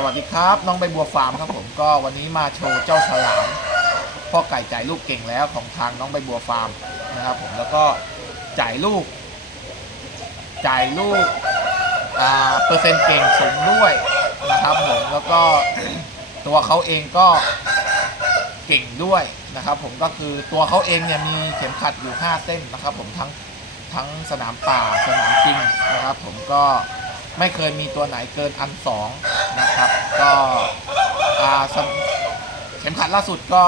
สวัสดีครับ น้องใบบัวฟาร์มครับผมก็วันนี้มาโชว์เจ้าฉลามพ่อไก่จ่ายลูกเก่งแล้วของทางน้องใบบัวฟาร์มนะครับผมแล้วก็จ่ายลูก จ่ายลูกอ่าเปอร์เซ็นต์เก่งสูงด้วยนะครับผมแล้วก็ตัวเขาเองก็เก่งด้วยนะครับผมก็คือตัวเขาเองเนี่ยมีเข็มขัดอยู่ 5 เส้นนะครับผมทั้งทั้งสนามป่าสนามจริงนะครับผมก็ ไม่เคยมีตัวไหนเกินอันสองนะครับ ก็เข็มขัดล่าสุดก็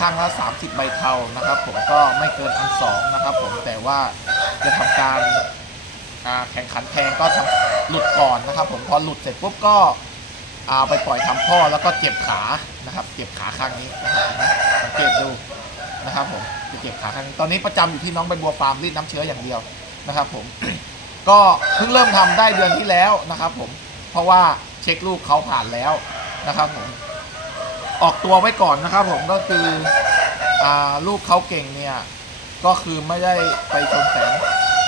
ข้างละ 30 ใบเทานะครับ ผมก็ไม่เกินอันสองนะครับ ผมแต่ว่าจะทำการแข่งขันแทงก็ทำหลุดก่อนนะครับ ผมพอหลุดเสร็จปุ๊บก็เอาไปปล่อยทำพ่อแล้วก็เจ็บขานะครับ เจ็บขาข้างนี้นะครับนไหมสังเกตดูนะครับ ผมจะเจ็บขาข้างนี้ตอนนี้ประจำอยู่ที่น้องใบบัวฟาร์มรีดน้ำเชื้ออย่างเดียวนะครับ ผม ก็เพิ่งเริ่มทำได้เดือนที่แล้วนะครับ ผมเพราะว่าเช็คลูกเขาผ่านแล้วนะครับผมออกตัวไว้ก่อนนะครับ ผมก็คืออลูกเขาเก่งเนี่ยก็คือไม่ได้ไปชนแสน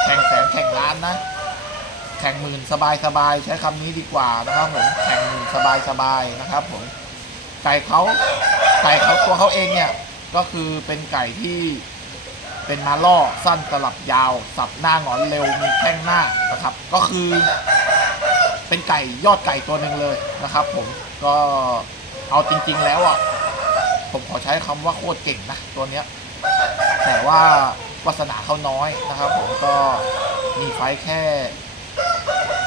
แข่งแสนแข่งล้านนะแข่งหมื่นสบายสบายใช้คำนี้ดีกว่านะครับผมแข่งหมื่นสบายสบายนะครับ ผมไก่เขาไก่เขาตัวเขาเองเนี่ยก็คือเป็นไก่ที่ เป็นมาล่อสั้นสลับยาว สับหน้าหงอนเร็วมีแข้งหน้านะครับ ก็คือ เป็นไก่ยอดไก่ตัวหนึ่งเลยนะครับ ผมก็เอาจริง ๆ แล้วอะผมขอใช้คำว่าโคตรเก่งนะตัวเนี้ยแต่ว่าวาสนาเขาน้อยนะครับ ผมก็มีไฟแค่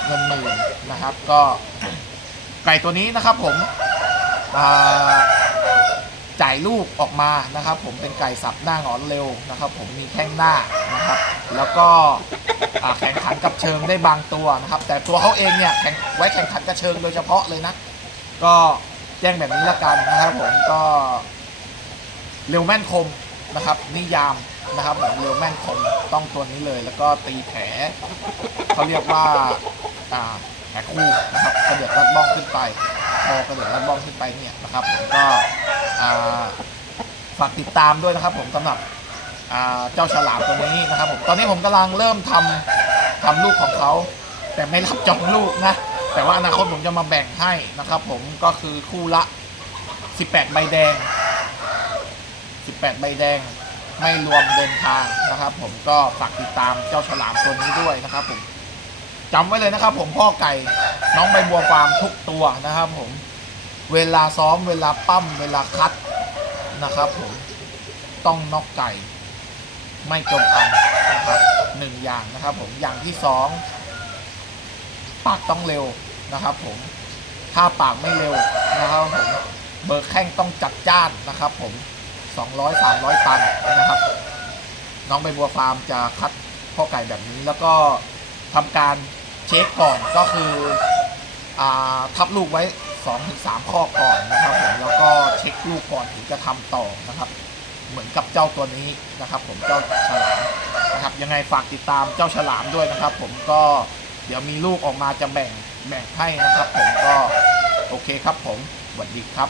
เงินหมื่นนะครับ ก็ไก่ตัวนี้นะครับ ผมอ่า จ่ายลูกออกมานะครับ ผมเป็นไก่สับหน้าหงอนเร็วนะครับ ผมมีแข้งหน้านะครับ แล้วก็แข่งขันกับเชิงได้บางตัวนะครับ แต่ตัวเขาเองเนี่ยแข่งไว้แข่งขันกับเชิงโดยเฉพาะเลยนะ ก็แจ้งแบบนี้ละกันนะครับ ผมก็เร็วแม่นคมนะครับนิยามนะครับแบบเร็วแม่นคมต้องตัวนี้เลย แล้วก็ตีแผลเขาเรียกว่าอ่าแผลคู่นะครับกระเดือกรัดบ้องขึ้นไปคอกระเดือกรัดบ้องขึ้นไปเนี่ยนะครับผมก็ ฝากติดตามด้วยนะครับ ผมสำหรับเจ้าฉลามตัวนี้นะครับผมตอนนี้ผมกำลังเริ่มทำทำลูกของเขา แต่ไม่รับจองลูกนะ แต่ว่าอนาคตผมจะมาแบ่งให้นะครับ ผมก็คือคู่ละ 18 ใบแดง 18 ใบแดงไม่รวมเดินทางนะครับ ผมก็ฝากติดตามเจ้าฉลามตัวนี้ด้วยนะครับ ผมจำไว้เลยนะครับ ผมพ่อไก่น้องใบบัวฟาร์มทุกตัวนะครับ ผม เวลาซ้อมเวลาปั้มเวลาคัดนะครับผมต้องนอกไก่ไม่จมอันนะครับหนึ่งอย่างนะครับผมอย่างที่สองปากต้องเร็วนะครับผมถ้าปากไม่เร็วนะครับผมเบอร์แข้งต้องจัดจ้านนะครับผม200 300 ตันนะครับ น้องใบบัวฟาร์มจะคัดพ่อไก่แบบนี้ แล้วก็ทำการเช็คก่อนก็คืออาทับลูกไว้ 2-3ข้อก่อนนะครับผมแล้วก็เช็คลูกก่อนถึงจะทำต่อนะครับ เหมือนกับเจ้าตัวนี้นะครับ ผมเจ้าฉลามนะครับ ยังไงฝากติดตามเจ้าฉลามด้วยนะครับ ผมก็เดี๋ยวมีลูกออกมาจะแบ่งแบ่งให้นะครับ ผมก็โอเคครับผมสวัสดีครับ